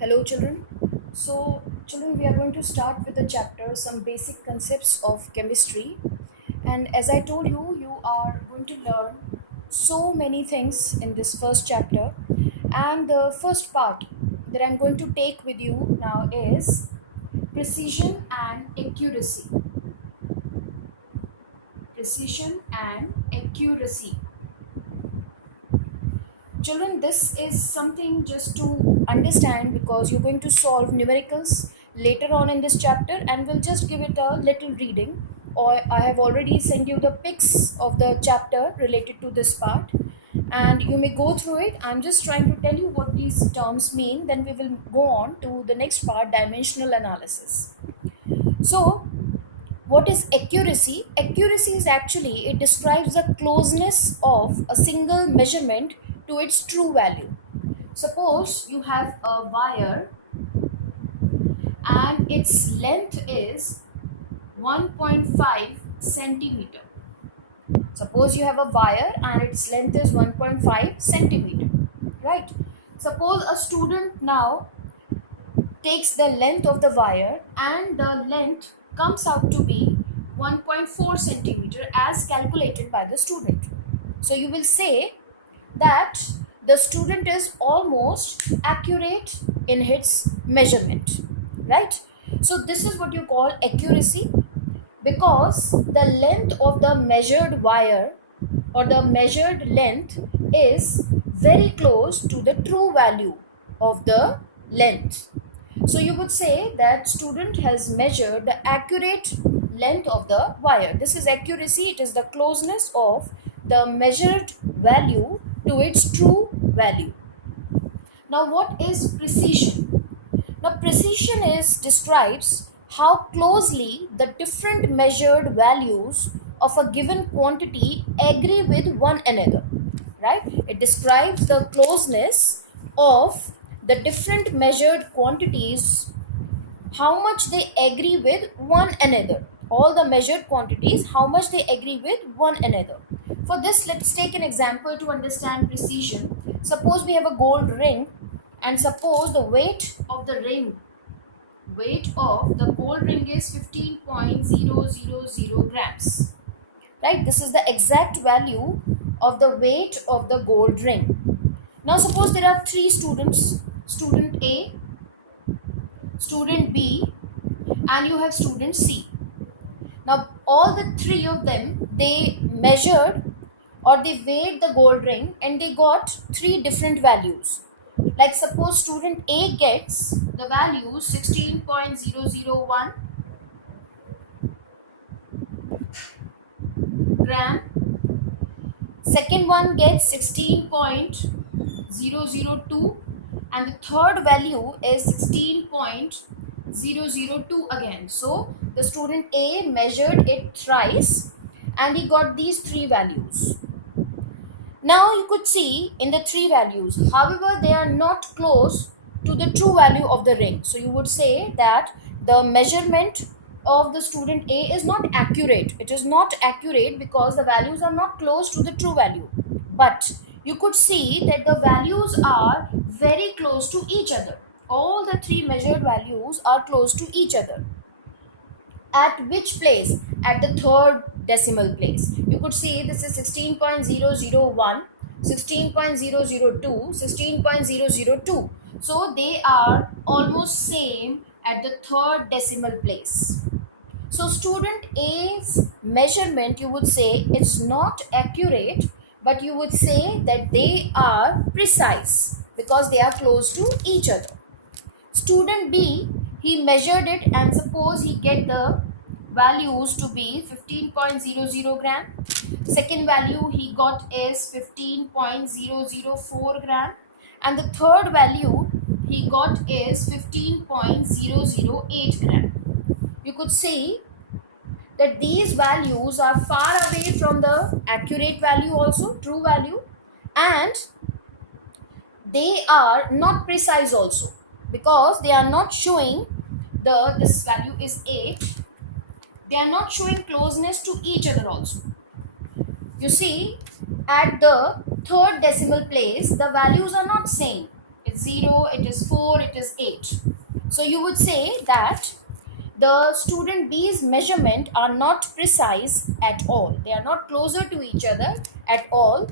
Hello, children. Children, we are going to start with the chapter Some Basic Concepts of Chemistry. And as I told you, you are going to learn so many things in this first chapter. And the first part that I'm going to take with you now is precision and accuracy. Precision and accuracy. Children, this is something just to understand because you're going to solve numericals later on in this chapter, and we'll just give it a little reading. Or I have already sent you the pics of the chapter related to this part, and you may go through it. I'm just trying to tell you what these terms mean, then we will go on to the next part, dimensional analysis. So what is accuracy? Accuracy is actually, it describes the closeness of a single measurement to its true value. Suppose you have a wire and its length is 1.5 centimeter. Suppose you have a wire and its length is 1.5 centimeter, right? Suppose a student now takes the length of the wire and the length comes out to be 1.4 centimeter as calculated by the student. So you will say that the student is almost accurate in his measurement, right? So this is what you call accuracy, because the length of the measured wire or the measured length is very close to the true value of the length. So you would say that student has measured the accurate length of the wire. This is accuracy. It is the closeness of the measured value to its true value. Now what is precision? Now precision describes how closely the different measured values of a given quantity agree with one another, right? It describes the closeness of the different measured quantities, how much they agree with one another. All the measured quantities, how much they agree with one another. For this, let's take an example to understand precision. Suppose we have a gold ring, and suppose the weight of the gold ring is 15.000 grams, right? This is the exact value of the weight of the gold ring. Now suppose there are three students, student A, student B, and you have student C. Now all the three of them, they measured or they weighed the gold ring and they got three different values. Like suppose student A gets the value 16.001 gram, second one gets 16.002, and the third value is 16.002 again. So the student A measured it thrice and he got these three values. Now you could see in the three values, however, they are not close to the true value of the ring. So you would say that the measurement of the student A is not accurate. It is not accurate because the values are not close to the true value. But you could see that the values are very close to each other. All the three measured values are close to each other. At which place? At the third decimal place. You could see this is 16.001, 16.002, 16.002. So they are almost same at the third decimal place. So student A's measurement, you would say it's not accurate, but you would say that they are precise because they are close to each other. Student B, he measured it and suppose he get the values to be 15.00 gram. Second value he got is 15.004 gram, and the third value he got is 15.008 gram. You could see that these values are far away from the accurate value also, true value, and they are not precise also, because they are not showing this value is 8, they are not showing closeness to each other also. You see, at the third decimal place the values are not same. It's 0, it is 4, it is is 8. So you would say that the student B's measurement are not precise at all. They are not closer to each other at all.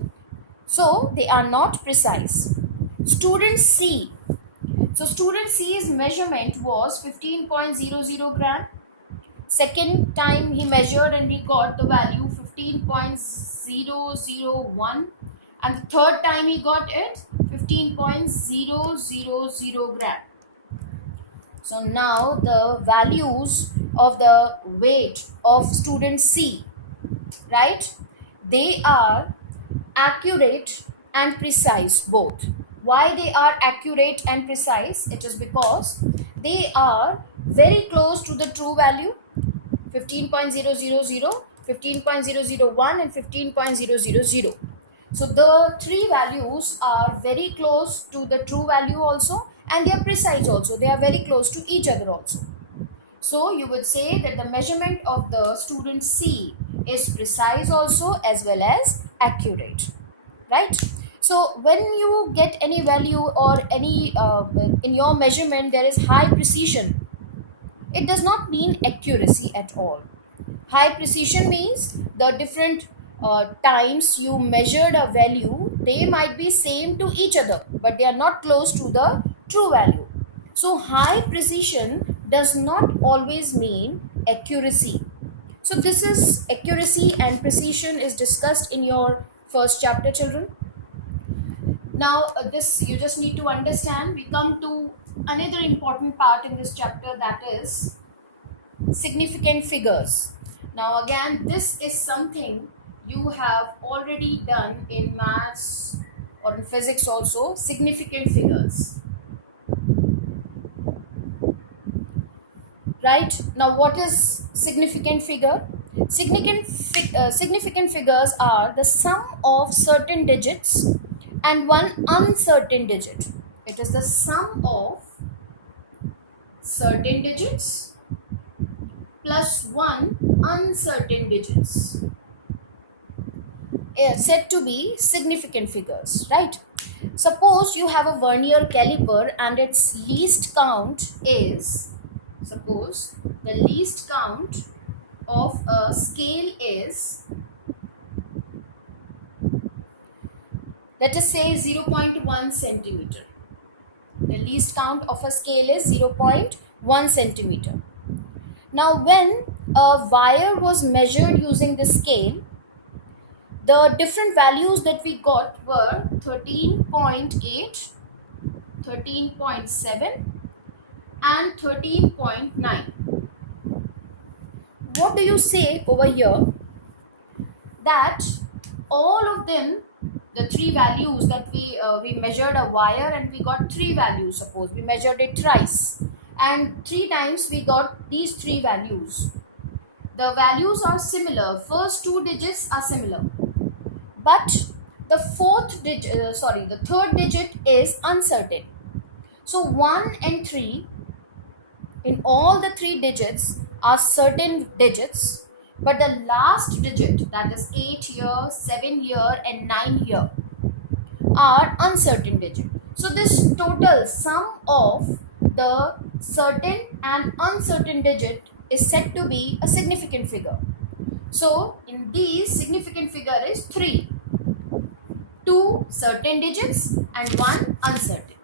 So they are not precise. Student C. So student C's measurement was 15.00 gram. Second time he measured and he got the value 15.001, and the third time he got it 15.000 gram. So now the values of the weight of student C, right, they are accurate and precise both. Why they are accurate and precise? It is because they are very close to the true value, 15.000, 15.001 and 15.000. So the three values are very close to the true value also, and they are precise also. They are very close to each other also. So you would say that the measurement of the student C is precise also as well as accurate, right? So when you get any value or any in your measurement there is high precision, it does not mean accuracy at all. High precision means the different times you measured a value, they might be same to each other, but they are not close to the true value. So high precision does not always mean accuracy. So this is accuracy and precision is discussed in your first chapter, children. Now this you just need to understand. We come to another important part in this chapter, that is significant figures. Now again, this is something you have already done in maths or in physics also. Significant figures, right? Now what is significant figure? Significant figures are the sum of certain digits and one uncertain digit. It is the sum of certain digits plus one uncertain digits said to be significant figures, right? Suppose you have a vernier caliper and its least count is, suppose the least count of a scale is, let us say 0.1 centimeter. The least count of a scale is 0.1 centimeter. Now when a wire was measured using the scale, the different values that we got were 13.8, 13.7 and 13.9. What do you say over here? That all of them, the three values that we measured a wire and we got three values. Suppose we measured it thrice and three times we got these three values. The values are similar. First two digits are similar, but the the third digit is uncertain. So 1 and 3, in all the three digits are certain digits, but the last digit, that is 8 here, 7 here and 9 here, are uncertain digit. So this total sum of the certain and uncertain digit is said to be a significant figure. So in these, significant figure is 3. 2 certain digits and 1 uncertain,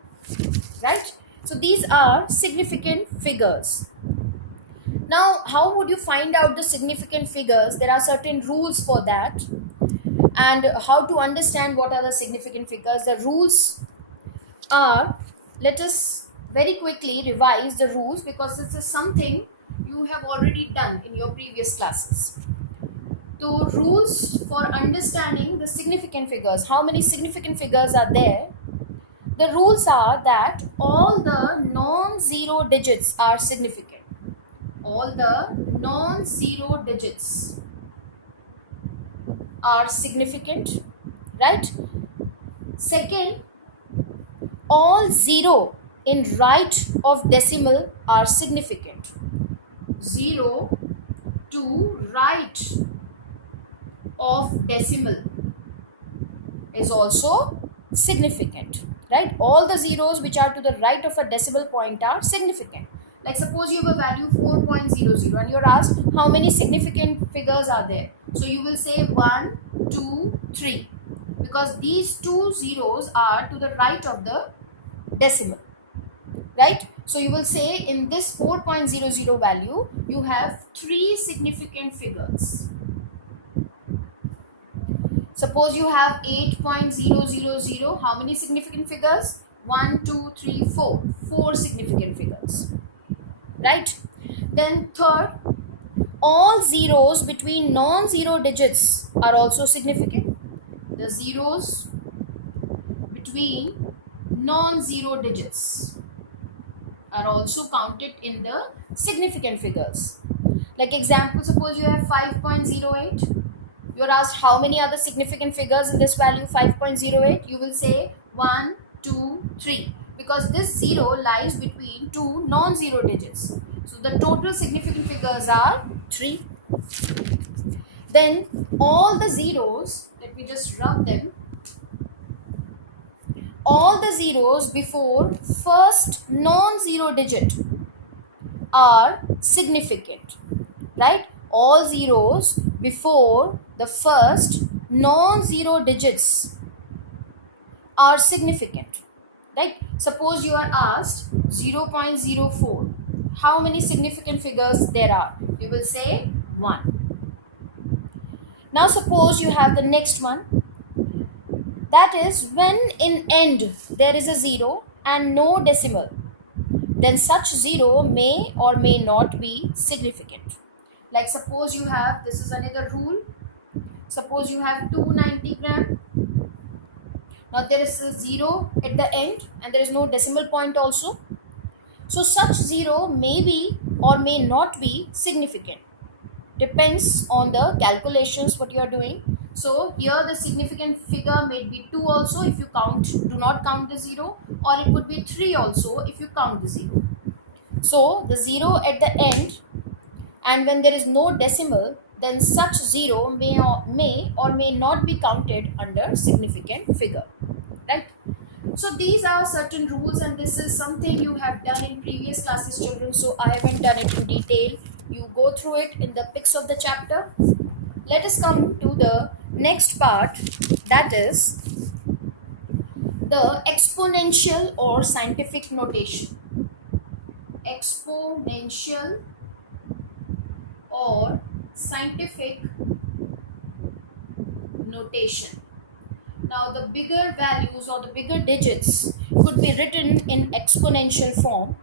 right? So these are significant figures. Now how would you find out the significant figures? There are certain rules for that, and how to understand what are the significant figures. The rules are, let us very quickly revise the rules because this is something you have already done in your previous classes. So rules for understanding the significant figures. How many significant figures are there? The rules are that all the non-zero digits are significant. All the non-zero digits are significant, right? Second, all zero in right of decimal are significant. 0 to right of decimal is also significant, right? All the zeros which are to the right of a decimal point are significant. Like suppose you have a value 4.00 and you're asked how many significant figures are there. So you will say 1, 2, 3, because these two zeros are to the right of the decimal, right? So you will say in this 4.00 value you have 3 significant figures. Suppose you have 8.000, how many significant figures? 1, 2, 3, 4. 4 significant figures, right? Then third, all zeros between non-zero digits are also significant. The zeros between non-zero digits are also counted in the significant figures. Like example, suppose you have 5.08. You're asked how many are the significant figures in this value 5.08. You will say 1, 2, 3, because this 0 lies between two non-zero digits. So the total significant figures are 3. Then all the zeros, let me just rub them. All the zeros before first non-zero digit are significant, right? All zeros before the first non-zero digits are significant, right? Suppose you are asked 0.04, how many significant figures there are? You will say 1. Now suppose you have the next one, that is when in end there is a 0 and no decimal, then such 0 may or may not be significant. Like suppose you have, this is another rule, suppose you have 290 gram. Now there is a 0 at the end and there is no decimal point also. So such 0 may be or may not be significant. Depends on the calculations what you are doing. So here the significant figure may be 2 also if you do not count the 0, or it could be 3 also if you count the 0. So the 0 at the end, and when there is no decimal, then such 0 may or may not be counted under significant figure, right? So these are certain rules, and this is something you have done in previous classes, children, so I haven't done it in detail. You go through it in the pics of the chapter. Let us come to the next part, that is the exponential or scientific notation. Exponential or scientific notation. Now the bigger values or the bigger digits could be written in exponential form.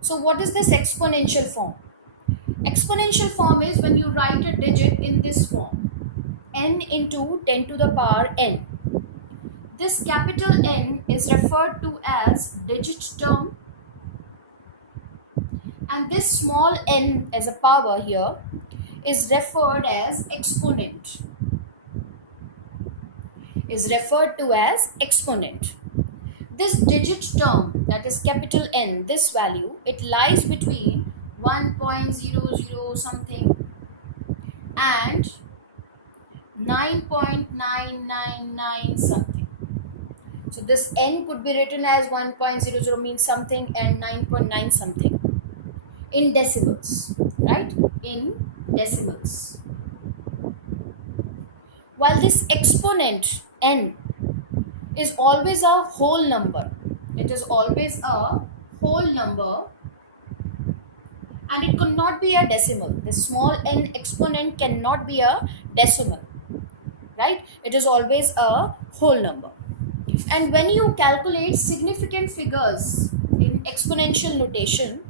So what is this exponential form? Exponential form is when you write a digit in this form, n into 10 to the power n. This capital N is referred to as digit term, and this small n as a power here is referred as exponent. This digit term, that is capital N, this value, it lies between 1.00 something and 9.999 something. So this n could be written as 1.00 means something and 9.9 something in decimals, right? In decimals. While this exponent n is always a whole number, it is always a whole number, and it could not be a decimal. This small n exponent cannot be a decimal, right? It is always a whole number. And when you calculate significant figures in exponential notation,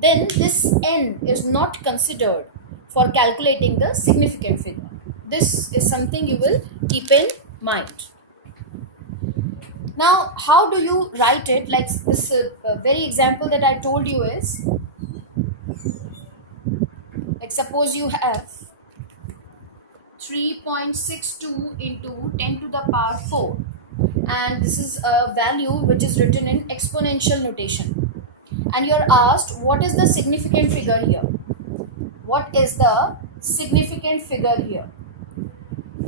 then this n is not considered for calculating the significant figure. This is something you will keep in mind. Now, how do you write it? Like this very example that I told you is, like suppose you have 3.62 into 10 to the power 4, and this is a value which is written in exponential notation, and you're asked what is the significant figure here. What is the significant figure here?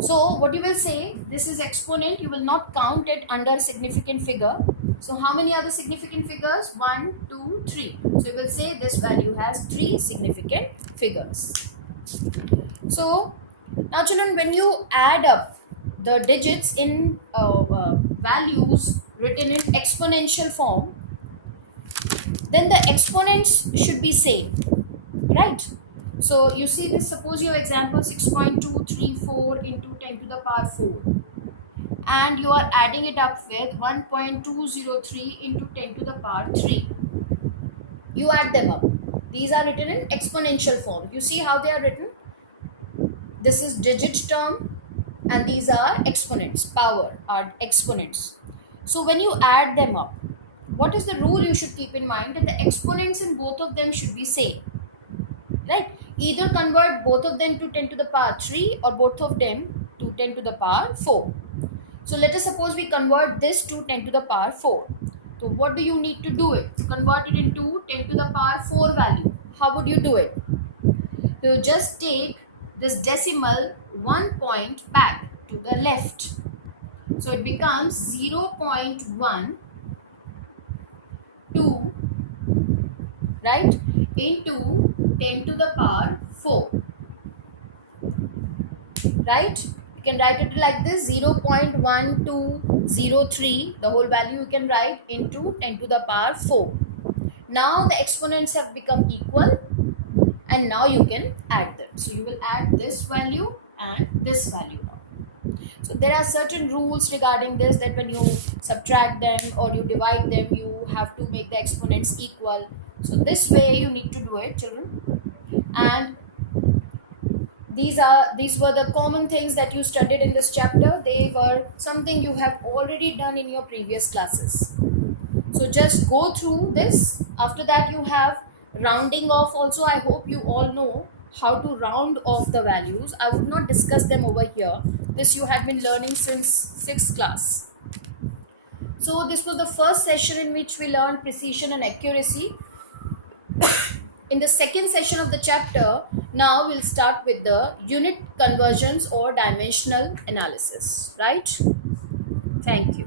So what you will say, this is exponent, you will not count it under significant figure. So how many are the significant figures? 1, 2, 3. So you will say this value has 3 significant figures. So now children, when you add up the digits in values written in exponential form, then the exponents should be same, right? So you see this, suppose your example 6.234 into 10 to the power 4, and you are adding it up with 1.203 into 10 to the power 3. You add them up. These are written in exponential form. You see how they are written? This is digit term and these are exponents, power are exponents. So when you add them up, what is the rule you should keep in mind? That the exponents in both of them should be same, right? Either convert both of them to 10 to the power 3 or both of them to 10 to the power 4. So let us suppose we convert this to 10 to the power 4. So what do you need to do it? To convert it into 10 to the power 4 value. How would you do it? You just take this decimal 1 point back to the left. So it becomes 0.12, right, into 10 to the power 4. Right? You can write it like this, 0.1203, the whole value you can write into 10 to the power 4. Now the exponents have become equal and now you can add them. So you will add this value and this value now. So there are certain rules regarding this, that when you subtract them or you divide them, you have to make the exponents equal. So this way you need to do it, children. And these were the common things that you studied in this chapter. They were something you have already done in your previous classes. So just go through this. After that you have rounding off also. I hope you all know how to round off the values. I would not discuss them over here. This you had been learning since 6th class. So this was the first session in which we learned precision and accuracy. In the second session of the chapter, now we'll start with the unit conversions or dimensional analysis, right? Thank you.